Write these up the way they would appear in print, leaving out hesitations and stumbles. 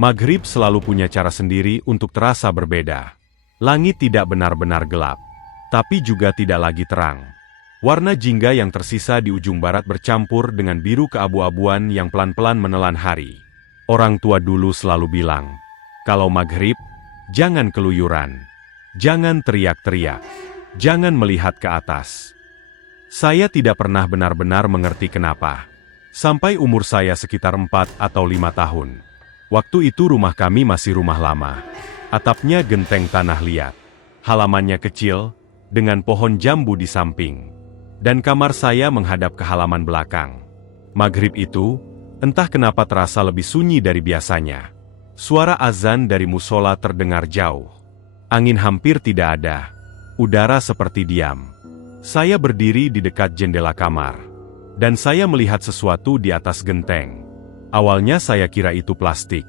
Maghrib selalu punya cara sendiri untuk terasa berbeda. Langit tidak benar-benar gelap, tapi juga tidak lagi terang. Warna jingga yang tersisa di ujung barat bercampur dengan biru keabu-abuan yang pelan-pelan menelan hari. Orang tua dulu selalu bilang, kalau maghrib, jangan keluyuran, jangan teriak-teriak, jangan melihat ke atas. Saya tidak pernah benar-benar mengerti kenapa. Sampai umur saya sekitar 4 atau 5 tahun. Waktu itu rumah kami masih rumah lama. Atapnya genteng tanah liat. Halamannya kecil, dengan pohon jambu di samping. Dan kamar saya menghadap ke halaman belakang. Maghrib itu, entah kenapa terasa lebih sunyi dari biasanya. Suara azan dari musola terdengar jauh. Angin hampir tidak ada. Udara seperti diam. Saya berdiri di dekat jendela kamar. Dan saya melihat sesuatu di atas genteng. Awalnya saya kira itu plastik.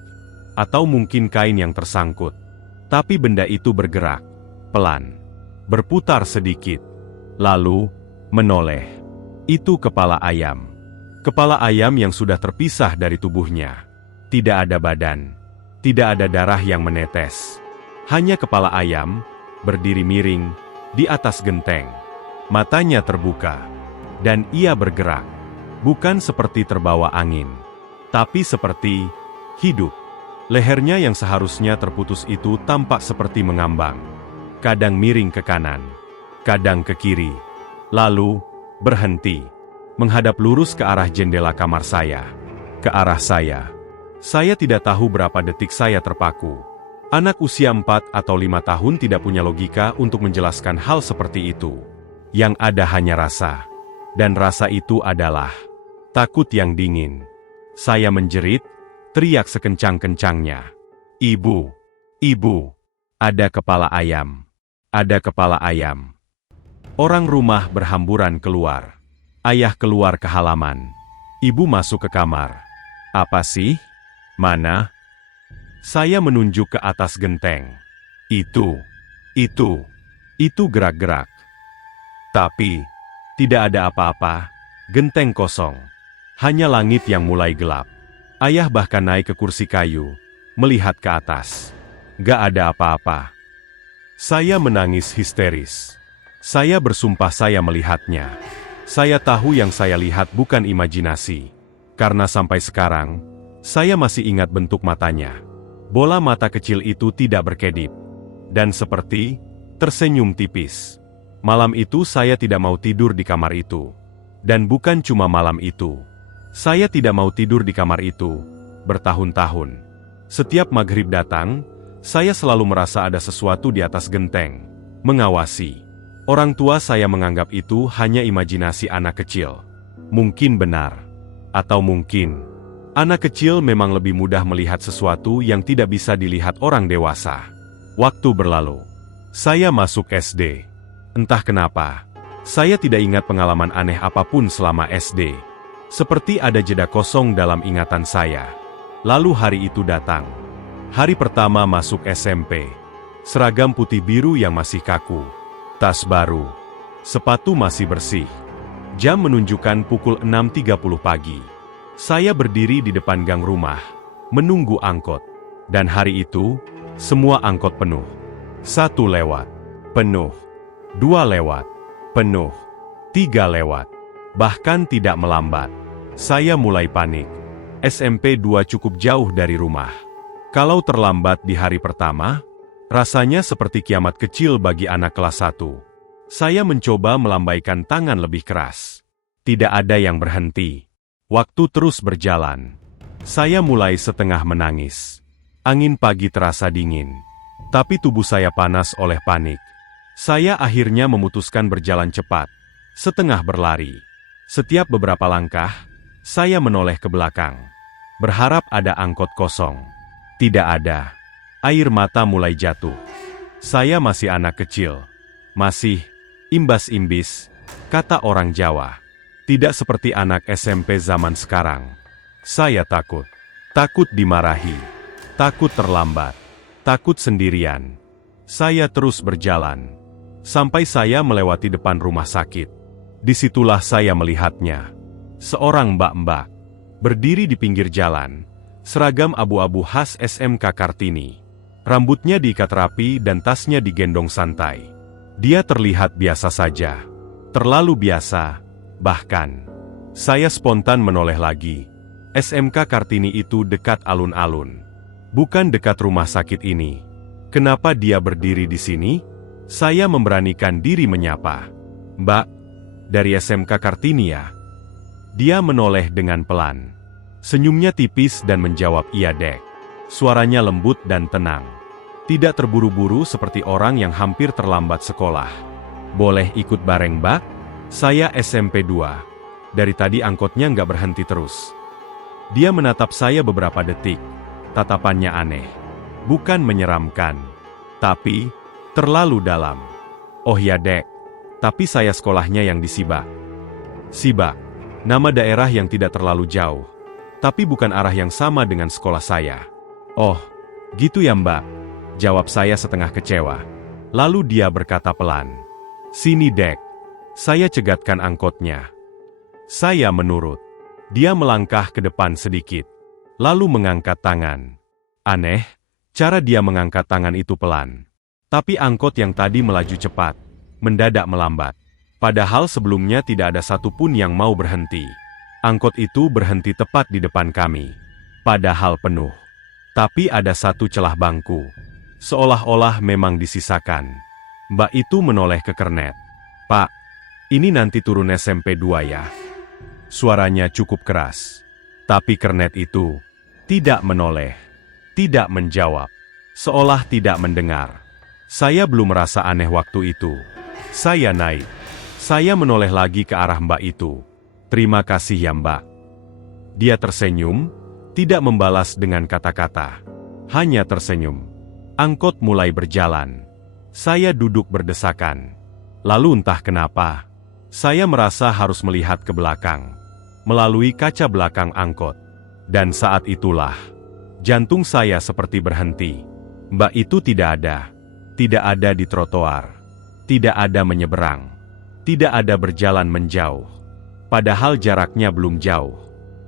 Atau mungkin kain yang tersangkut. Tapi benda itu bergerak. Pelan. Berputar sedikit. Lalu, menoleh. Itu kepala ayam. Kepala ayam yang sudah terpisah dari tubuhnya. Tidak ada badan. Tidak ada darah yang menetes. Hanya kepala ayam, berdiri miring, di atas genteng. Matanya terbuka. Dan ia bergerak. Bukan seperti terbawa angin. Tapi seperti hidup. Lehernya yang seharusnya terputus itu tampak seperti mengambang. Kadang miring ke kanan. Kadang ke kiri. Lalu, berhenti. Menghadap lurus ke arah jendela kamar saya. Ke arah saya. Saya tidak tahu berapa detik saya terpaku. Anak usia 4 atau 5 tahun tidak punya logika untuk menjelaskan hal seperti itu. Yang ada hanya rasa. Dan rasa itu adalah takut yang dingin. Saya menjerit, teriak sekencang-kencangnya. Ibu! Ibu! Ada kepala ayam. Ada kepala ayam. Orang rumah berhamburan keluar. Ayah keluar ke halaman. Ibu masuk ke kamar. Apa sih? Mana? Saya menunjuk ke atas genteng. Itu gerak-gerak. Tapi, tidak ada apa-apa. Genteng kosong. Hanya langit yang mulai gelap. Ayah bahkan naik ke kursi kayu, melihat ke atas. Gak ada apa-apa. Saya menangis histeris. Saya bersumpah saya melihatnya. Saya tahu yang saya lihat bukan imajinasi. Karena sampai sekarang, saya masih ingat bentuk matanya. Bola mata kecil itu tidak berkedip. Dan seperti tersenyum tipis. Malam itu saya tidak mau tidur di kamar itu. Dan bukan cuma malam itu. Saya tidak mau tidur di kamar itu. Bertahun-tahun. Setiap maghrib datang, saya selalu merasa ada sesuatu di atas genteng. Mengawasi. Orang tua saya menganggap itu hanya imajinasi anak kecil. Mungkin benar. Atau mungkin, anak kecil memang lebih mudah melihat sesuatu yang tidak bisa dilihat orang dewasa. Waktu berlalu. Saya masuk SD. Entah kenapa, saya tidak ingat pengalaman aneh apapun selama SD. Seperti ada jeda kosong dalam ingatan saya. Lalu hari itu datang. Hari pertama masuk SMP. Seragam putih biru yang masih kaku. Tas baru. Sepatu masih bersih. Jam menunjukkan pukul 6.30 pagi. Saya berdiri di depan gang rumah, menunggu angkot. Dan hari itu, semua angkot penuh. 1 lewat. Penuh. 2 lewat. Penuh. 3 lewat. Bahkan tidak melambat. Saya mulai panik. SMP 2 cukup jauh dari rumah. Kalau terlambat di hari pertama, rasanya seperti kiamat kecil bagi anak kelas 1. Saya mencoba melambaikan tangan lebih keras. Tidak ada yang berhenti. Waktu terus berjalan. Saya mulai setengah menangis. Angin pagi terasa dingin. Tapi tubuh saya panas oleh panik. Saya akhirnya memutuskan berjalan cepat. Setengah berlari. Setiap beberapa langkah, saya menoleh ke belakang. Berharap ada angkot kosong. Tidak ada. Air mata mulai jatuh. Saya masih anak kecil. Masih imbas-imbis, kata orang Jawa. Tidak seperti anak SMP zaman sekarang. Saya takut. Takut dimarahi. Takut terlambat. Takut sendirian. Saya terus berjalan. Sampai saya melewati depan rumah sakit. Disitulah saya melihatnya. Seorang mbak-mbak. Berdiri di pinggir jalan. seragam abu-abu khas SMK Kartini. Rambutnya diikat rapi dan tasnya digendong santai. Dia terlihat biasa saja. Terlalu biasa, bahkan. Saya spontan menoleh lagi. SMK Kartini itu dekat alun-alun. Bukan dekat rumah sakit ini. Kenapa dia berdiri di sini? Saya memberanikan diri menyapa. Mbak, dari SMK Kartini ya? Dia menoleh dengan pelan. Senyumnya tipis dan menjawab iya dek. Suaranya lembut dan tenang. Tidak terburu-buru seperti orang yang hampir terlambat sekolah. Boleh ikut bareng mbak? Saya SMP 2. Dari tadi angkotnya nggak berhenti terus. Dia menatap saya beberapa detik. Tatapannya aneh. Bukan menyeramkan. Tapi, terlalu dalam. Oh ya dek, tapi saya sekolahnya yang di Sibak. Sibak, nama daerah yang tidak terlalu jauh. Tapi bukan arah yang sama dengan sekolah saya. Oh, gitu ya mbak. Jawab saya setengah kecewa. Lalu dia berkata pelan. Sini dek. Saya cegatkan angkotnya. Saya menurut. Dia melangkah ke depan sedikit. Lalu mengangkat tangan. Aneh, cara dia mengangkat tangan itu pelan. Tapi angkot yang tadi melaju cepat, mendadak melambat. Padahal sebelumnya tidak ada satupun yang mau berhenti. Angkot itu berhenti tepat di depan kami. Padahal penuh. Tapi ada satu celah bangku. Seolah-olah memang disisakan. Mbak itu menoleh ke kernet. Pak, ini nanti turun SMP 2 ya. Suaranya cukup keras. Tapi kernet itu tidak menoleh. Tidak menjawab. Seolah tidak mendengar. Saya belum merasa aneh waktu itu. Saya naik. Saya menoleh lagi ke arah mbak itu. Terima kasih ya mbak. Dia tersenyum, tidak membalas dengan kata-kata. Hanya tersenyum. Angkot mulai berjalan. Saya duduk berdesakan. Lalu entah kenapa, saya merasa harus melihat ke belakang. Melalui kaca belakang angkot. Dan saat itulah, jantung saya seperti berhenti. Mbak itu tidak ada. Tidak ada di trotoar. Tidak ada menyeberang. Tidak ada berjalan menjauh. Padahal jaraknya belum jauh.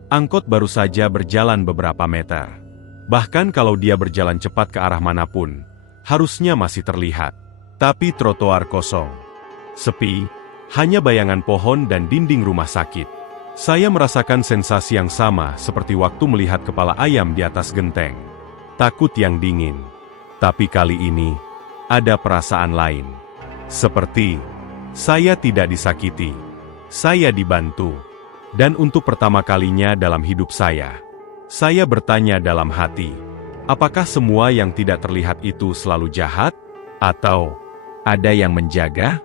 Angkot baru saja berjalan beberapa meter. Bahkan kalau dia berjalan cepat ke arah manapun, harusnya masih terlihat. Tapi trotoar kosong. Sepi, hanya bayangan pohon dan dinding rumah sakit. Saya merasakan sensasi yang sama seperti waktu melihat kepala ayam di atas genteng. Takut yang dingin. Tapi kali ini, ada perasaan lain. Seperti, saya tidak disakiti. Saya dibantu. Dan untuk pertama kalinya dalam hidup saya bertanya dalam hati, apakah semua yang tidak terlihat itu selalu jahat? Atau ada yang menjaga?